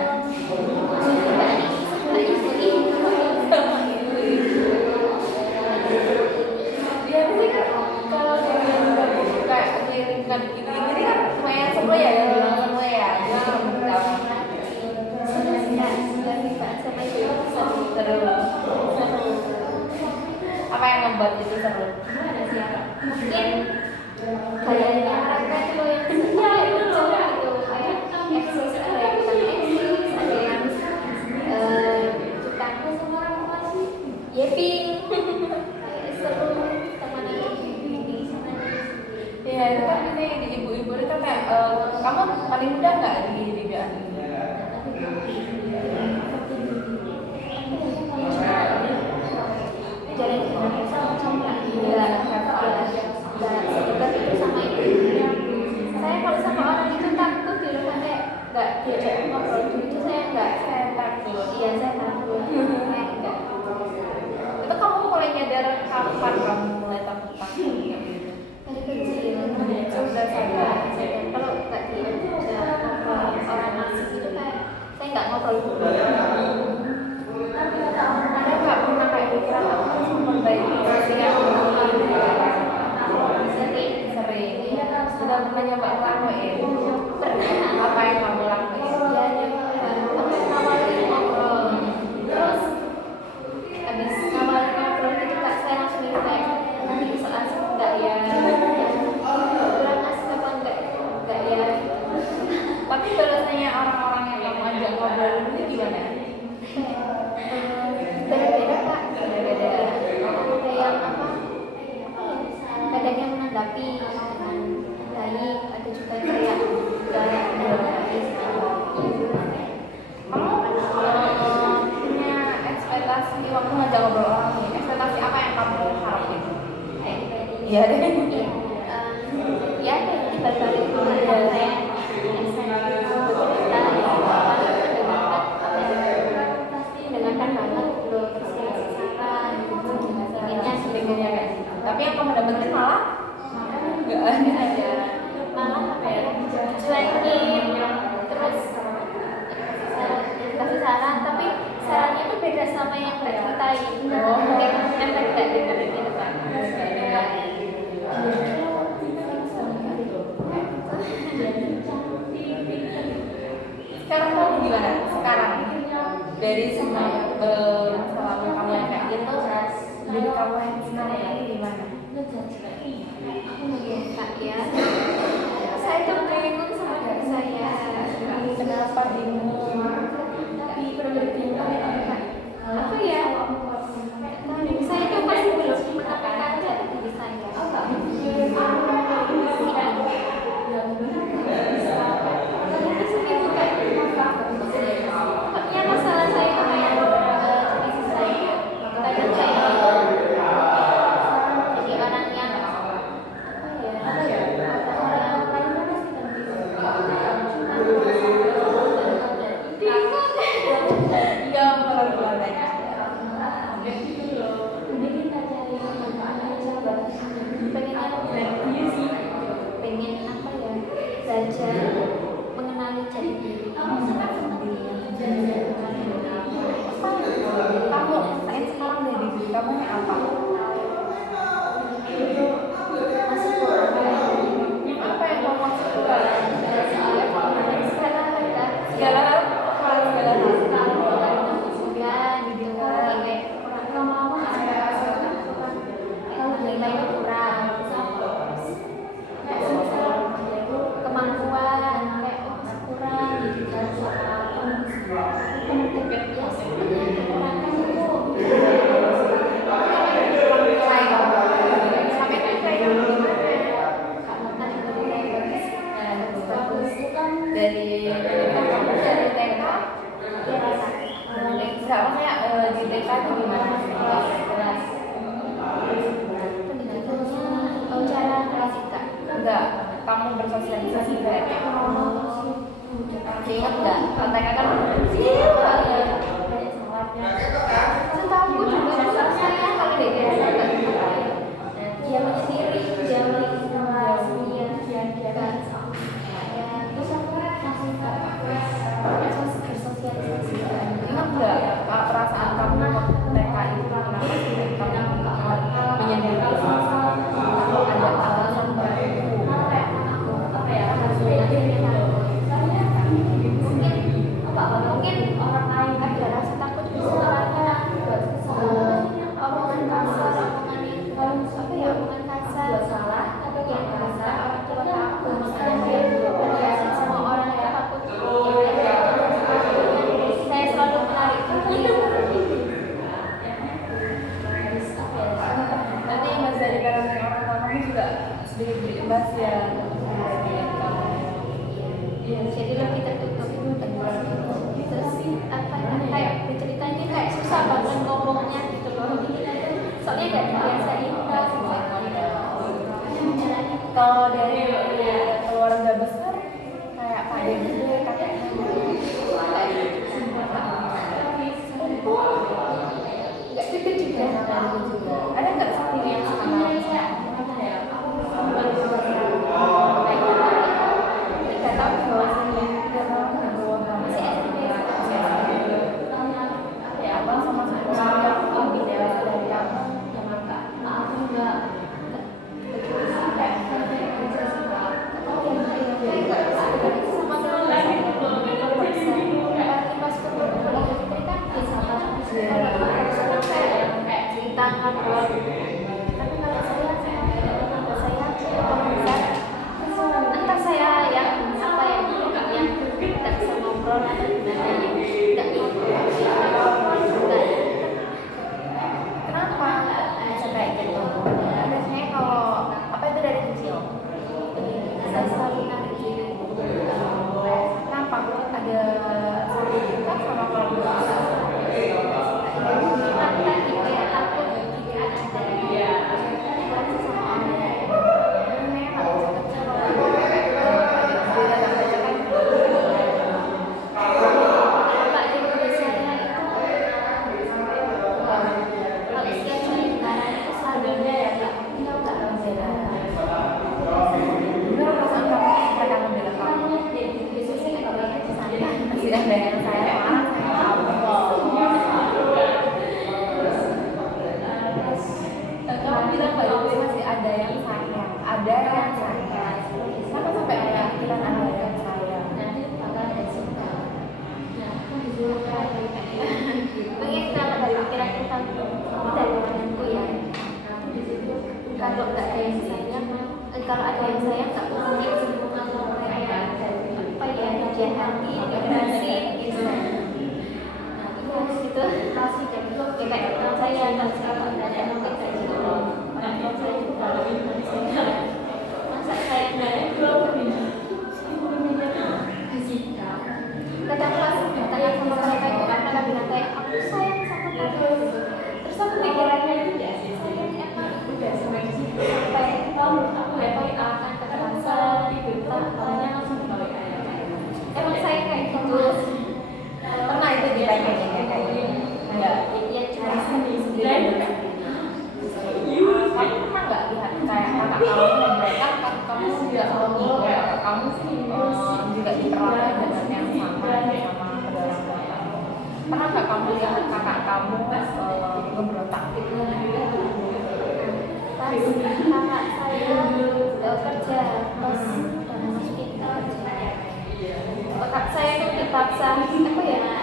Dia sih kan kalau dengan kayak kelilingan gini kan lumayan seru ya, yang bilang seru ya. Seru. Apa yang membuat itu seru? Mungkin kayaknya mereka itu yang lucu gitu, kayak eksis, ada yang bukan eksis, ada yang tukang yeping, kayak seru teman ini. Iya, itu kan biasanya di ibu-ibu itu kan kayak kamu paling muda nggak di BA ini? Jadi sedekat itu sama itu. Saya kalau sama orang itu takut di rumah, kayak nggak diajak ngobrol itu saya nggak. Saya takut. Iya, saya takut. Saya enggak. Itu kamu mulai nyadar kapan kamu mulai takut kayak gitu? Dari kecil Sudah sadar. kalau nggak diajak ngobrol orang asing itu kayak saya nggak ngobrol dulu. Ada nggak pernah kayak pikiran aku harus memperbaiki diri aku? Sering. Sudah pernah nyoba ngelakuin? Pernah. Apa yang kamu lakuin? Ya, tapi awalnya ngobrol, terus habis awalnya ngobrol itu kak saya langsung mikir kayak nanti bisa asik enggak ya, kurang asik apa enggak ya. Tapi balasannya orang-orang yang kamu ajak ngobrol itu gimana? Beda-beda kak, beda-beda. Ada yang apa kadang yang menanggapi dengan baik, ada juga yang kayak enggak baik. Kamu punya ekspektasi waktu ngajak ngobrol orang nih? Ekspektasi apa yang kamu harapin? Iya deh. Ya kayak di balik itu ada saya mendengarkan banget loh, terus kasih saran, inginnya Pengennya kayak gitu. Tapi yang kamu dapetin malah nggak ada. malah apa ya, cuekin, terus kasih saran, tapi sarannya itu beda sama yang nggak ceritain. Mungkin efek nggak gitu kan. Sekarang kamu gimana? Sekarang dari semua selama kamu yang kayak gitu, diri kamu yang sekarang ini gimana? Kak ya, saya tuh bingung sama diri saya. Kenapa bingung? Apa ya? Saya tuh masih belum menemukan jati diri saya. Ya sebenarnya kekurangan itu sampai itu kayak gimana? karena kan itu mulai bagus. Bagus dari kamu dari TK Ya rasa enggak maksudnya di TK itu gimana kelas pendidikannya cara klasika. enggak kamu bersosialisasi kayak masih ingat nggak TK kan kecil banget Setahu juga saya kalau di desa nggak ngapain. Dia sendiri jauh kelas dan terus aku langsung bersosialisasi. ingat nggak perasaan kamu waktu TK itu kenapa sih kamu menyendiri atau ada alasan baru Mungkin orang lain ada rasa takut bisa karena omongan kasar, omongan kasar, salah, yang kasar, orang tua takut, makanya semua orang itu takut. Saya selalu menarik nanti mas dari karakter orang tua kamu juga sedikit berimbas ya jadi lebih tertutup terus apa ya kayak berceritanya kayak susah banget ngomongnya gitu loh soalnya nggak dibiasain kalau dari keluarga besar kayak pak gitu kakek nggak deket juga ada nggak seperti yang sama abang sama sepupu lebih dewasa dari kamu entah saya yang apa yang tidak bisa ngobrol atau gimana tidak kenapa bisa kayak gitu biasanya kalau apa itu dari kecil saya selalu narik diri kenapa ada saling dekat sama keluarga tadi kayak takut pikiran ada interaksi sama orang Pak di Indonesia itu kalau setiap kali lebaran itu selalu ada bener perasaan kamu ketika membela kamu biasanya nggak boleh ke sana masih ada yang saya marah saya tahu kamu bilang mbak Dewi masih ada yang sayang kenapa sampai ada pikiran ada yang sayang nanti bakal ada cinta mungkin kalau dari pikiran kita dari temanku ya kalau nggak ada yang sayang kalau ada yang sayang nggak mungkin kayak apa ya dijahati dikasih gitu itu pasti jadi ya kayak teman saya kalau saya nggak ada mungkin kayak gitu orang tua saya juga masa saya nggak ada kadang pas tanya sama mereka itu kan mereka bilang kayak aku sayang sama kamu terus aku pikirannya itu sayang emang udah sampai tahu aku akan kekerasan tanya langsung emang saya kayak gitu pernah itu ditanyain ya kayak gitu enggak ya cuma sendiri kamu pernah nggak lihat kayak kakak kamu memberikan kamu juga selalu kakak kamu juga diperlakukan dengan yang sama kedua kamu pernah nggak kamu lihat kakak kamu ngeberontak pas kakak saya kerja pas masukin kerja kakak saya itu dipaksa apa ya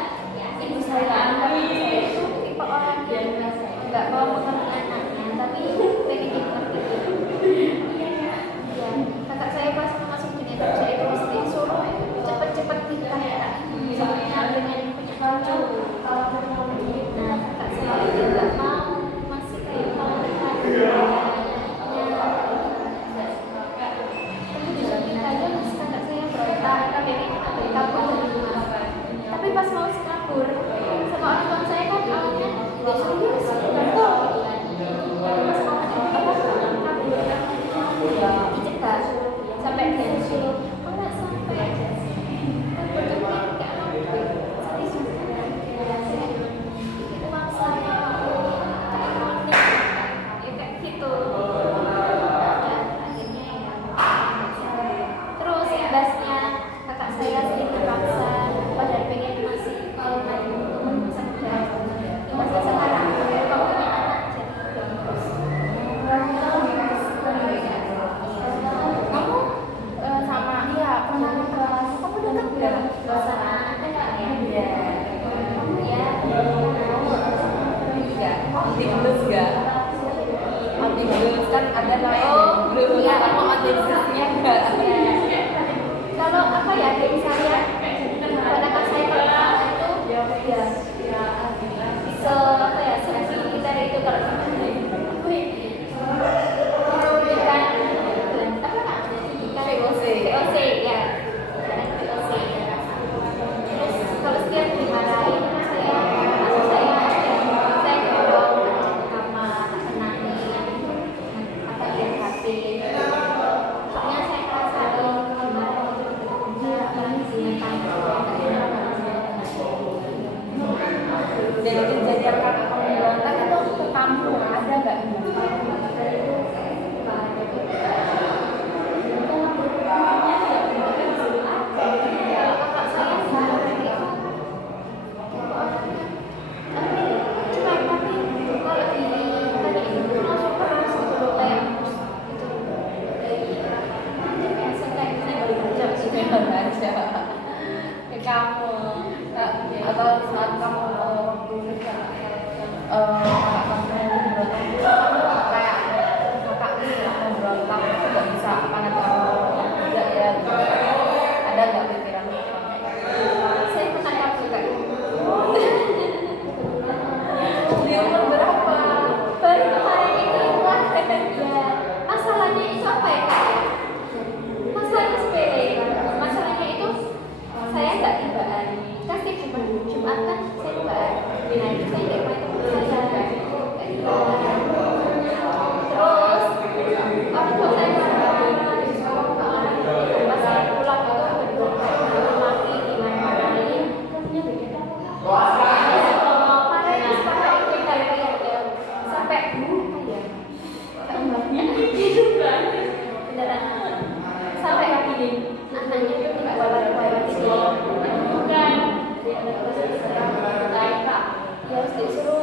ibu saya itu tipe orang yang nggak mau mengerti anaknya tapi pengen dimengerti ya kakak saya pas masuk dunia kerja itu mesti disuruh cepet-cepet nikah ya soalnya dengan punya cucu atau saat kamu waktu kamu kayak kakak nih mau berontak nggak bisa karena kamu tidak ya gitu. Ada nggak pikiran Saya pernah juga. di umur berapa? Baru kemarin itu ya, masalahnya itu apa ya kak ya? Masalahnya sepele. Masalahnya itu saya nggak tibaan. Kasih Jumat kan saya tibaan. Nah itu saya nggak main teman saya. Nggak tibaan. Terus orang tua saya marah. Pas saya pulang itu berdua mati di mana-manain. Sampai beneran sampai anaknya itu tidak walau-walau bukan dia harus disuruh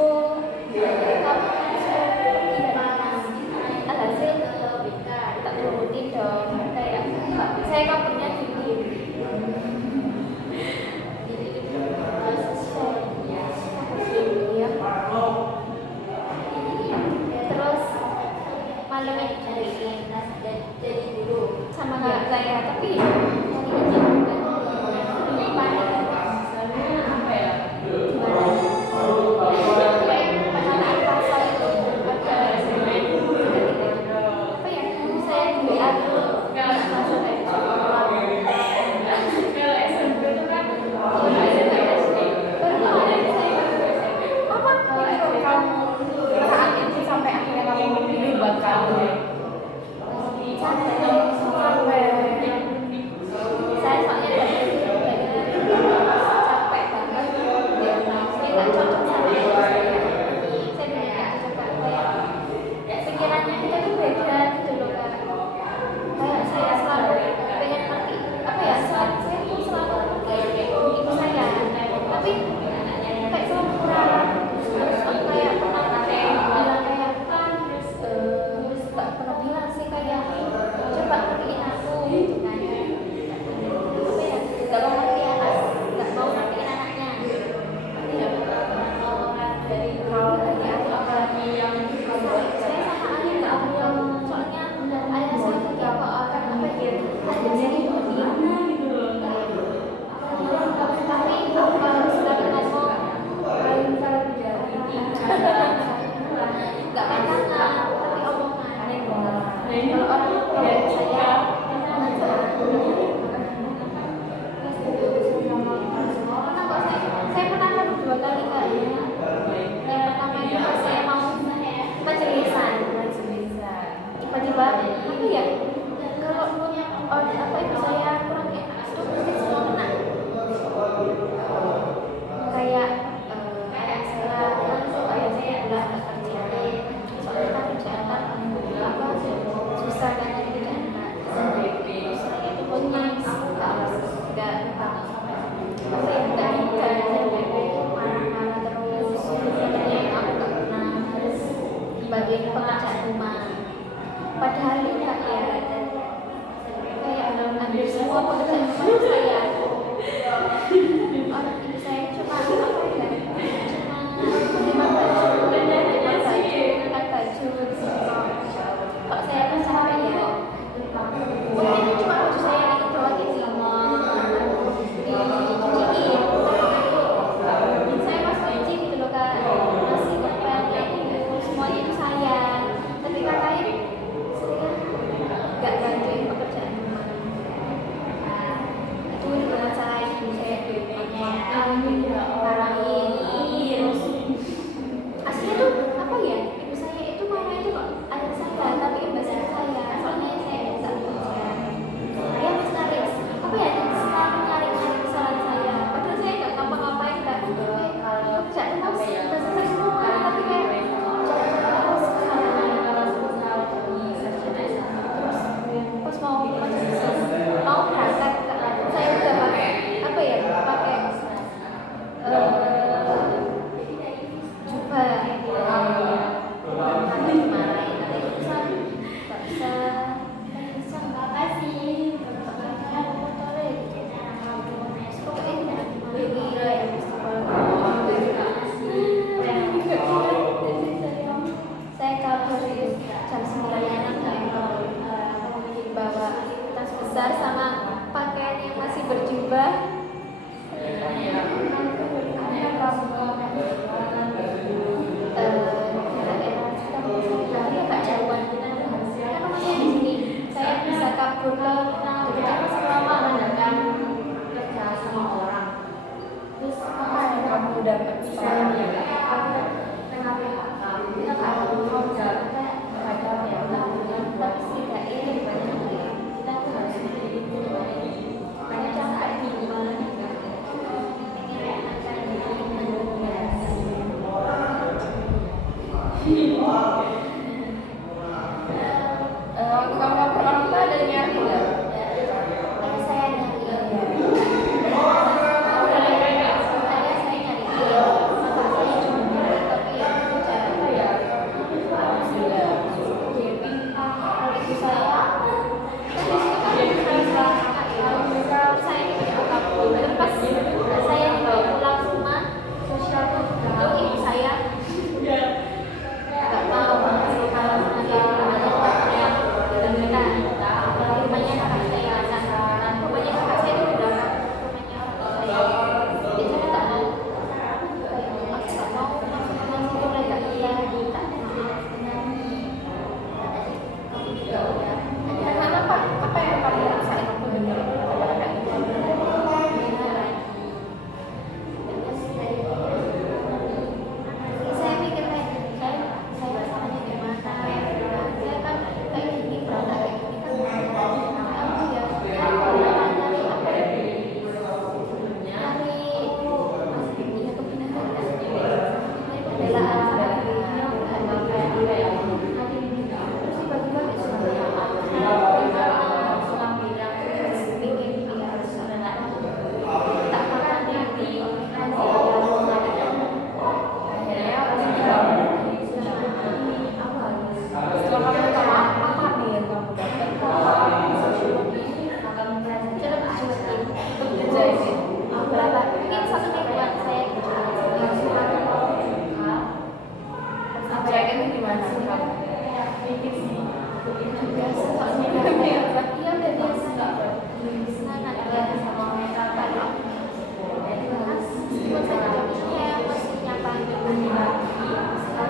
meskipun saya juga mikirnya masih nyapa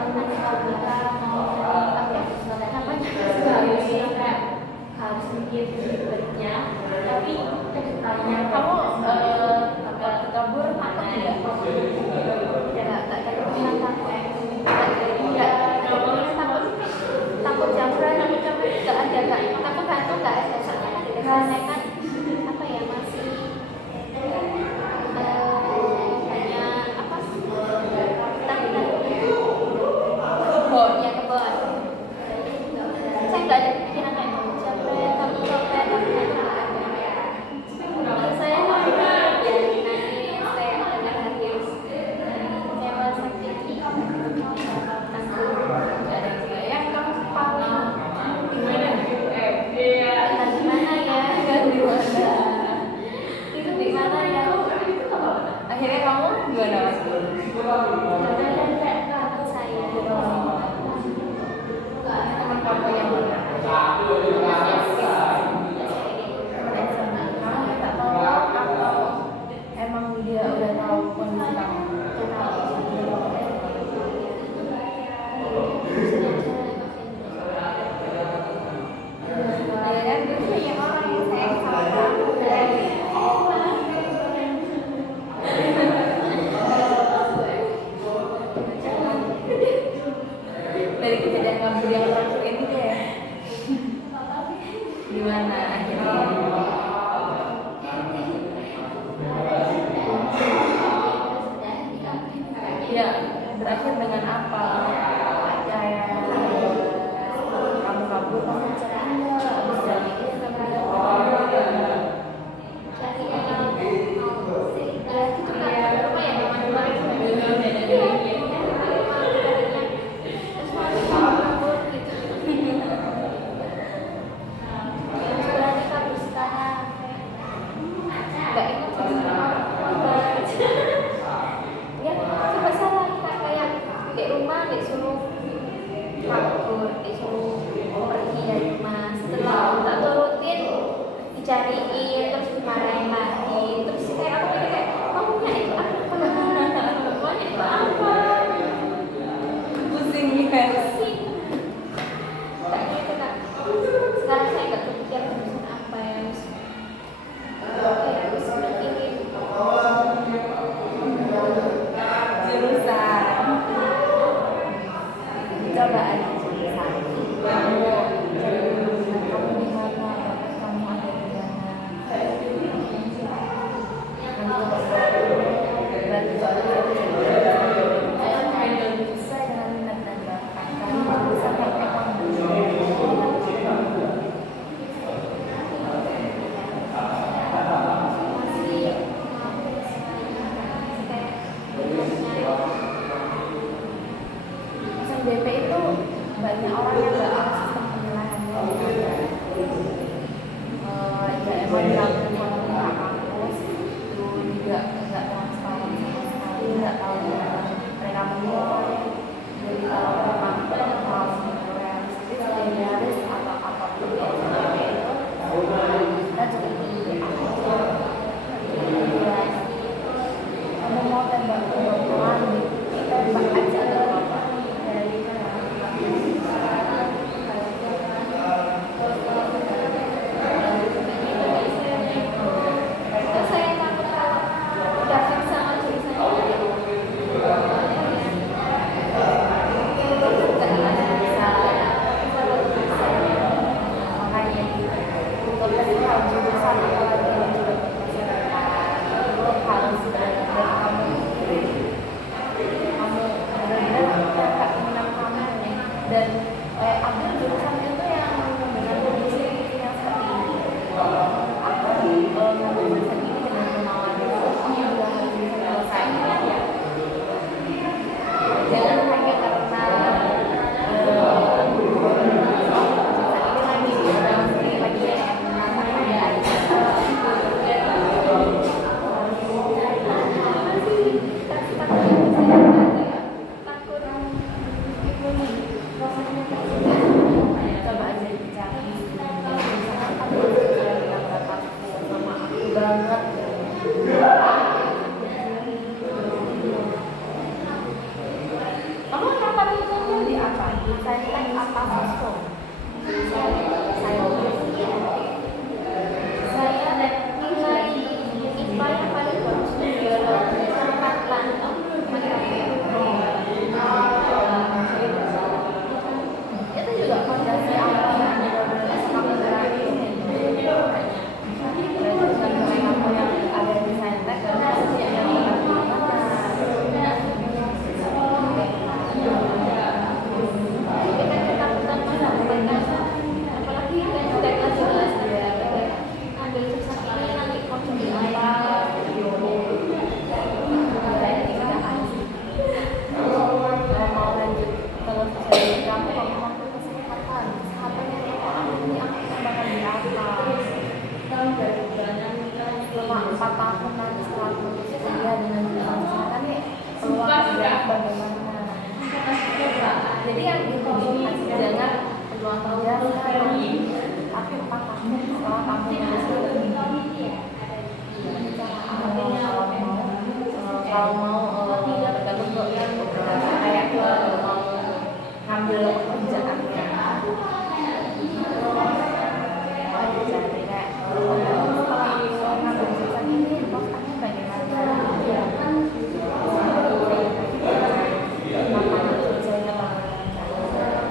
nanti kalau kita mau apa ya namanya harus mikir berikutnya, tapi kedepannya Kamu takut kabur takut nggak? tak takut jamret nggak ada takut hantu nggak ada soalnya saya kan apa ya masih banyak apa takut Oh, ya kebon saya nggak ada pikiran kayak jamret takut nggak ada saya nanti saya dengan hati yang kecewa sakit takut nggak ada juga yang kamu paling gimana? gimana ya Di mana? itu gimana ya Akhirnya kamu gimana mas? takut saya Teman kamu yang mana? Kamu minta tolong atau emang dia udah tahu kondisi kamu? Ya kan dia tuh yang orang yang sayang sama kamu. Dari kejadian kamu yang terakhir ini deh, gimana akhirnya? Ya berakhir dengan apa? Kayak kamu kabur, kamu cari nggak? Abis dari itu kamu dicariin terus dimarahin lagi terus kayak aku mikir kayak maunya itu apa maunya itu apa pusing ya. pusing tak gitu kan sekarang saya nggak kepikiran jurusan apa yang harus mikirin Jurusan coba aja jurusan kamu cari jurusan kamu di mana, kamu ada di mana. Berarti soalnya sesuai dengan minat dan bakat kamu jurusan yang ekonomi. SNBP itu banyak orang yang nggak tahu sistem penilaiannya. Ya emang dilakukan oleh pihak kampus itu juga nggak transparan sama sekali, nggak tahu gimana mereka menilai. Jadi kalau memang mau realistis, idealis atau apapun di SNBP itu kita juga kamu mau tembak perempuan tembak aja nggak apa-apa. saya takut kalau udah fix sama jurusannya Makanya dokter itu harus jurusan apalagi yang jurusan kesehatan itu harus benar-benar kamu Saintek apa sosok? Saya nilai IPA yang paling bagus itu biologi sama plant itu juga fondasi awal yang sama berarti kamu yang ada di Saintek dan yang kita ketakutan masa depan apalagi kan udah kelas 11 ambil jurusan ini nanti mau jadi apa mau lanjut kalau misalnya kamu ngomong kesehatan kesehatannya kamu ini aku bakal di apa selama 4 tahun nanti setelah lulus kuliah dengan jurusan kesehatan nih peluang kerja bagaimana. Jadi yang ini jangan peluang kerja sekarang tapi 4 tahun setelah kamu lulus kalau mau tergantung kayak mau ngambil pekerjaannya setelah aku ngambil jurusan ini prospeknya bagaimana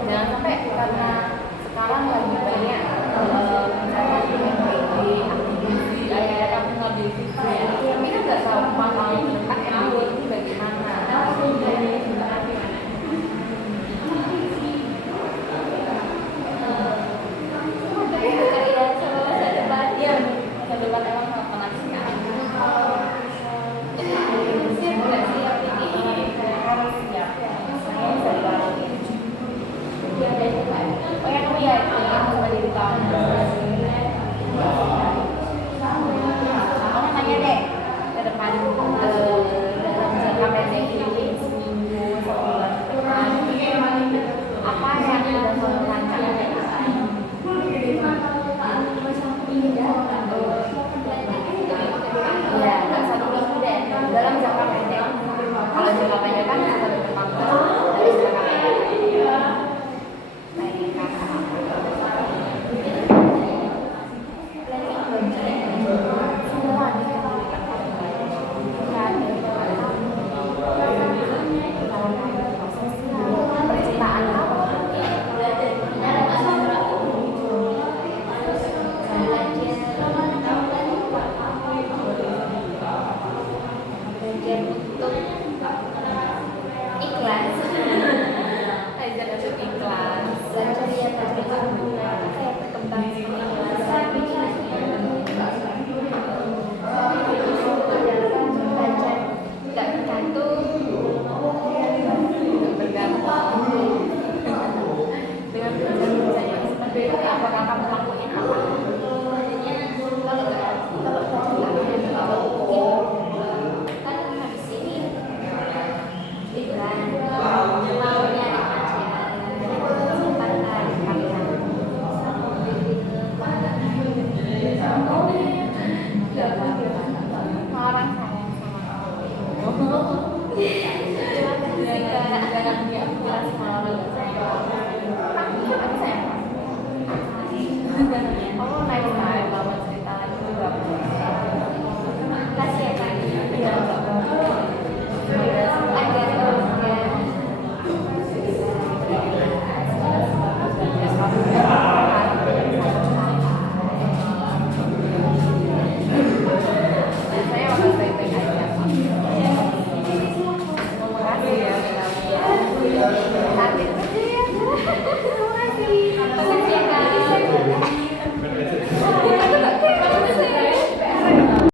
jangan sampai karena sekarang lagi banyak misalnya di MPG, aktivisi, akhirnya kamu ngambil visi tapi kan nggak tahu 4 tahun ke depan MPG ini bagaimana debat emang pernah sekali oh ya kamu yakin kembali di tahun kamu tanya deh ke depan dalam jangka pendek ini seminggu 1 bulan ke depan apa yang sudah kamu rancang ya nggak 1 minggu deh dalam jangka pendek kalau jangka pendek kan bisa berkembang dari jangka pendek apakah kamu lakuin apa? Kan habis ini iklan mau nyari aja simpan Orang sayang sama kamu. Terima kasih Kak.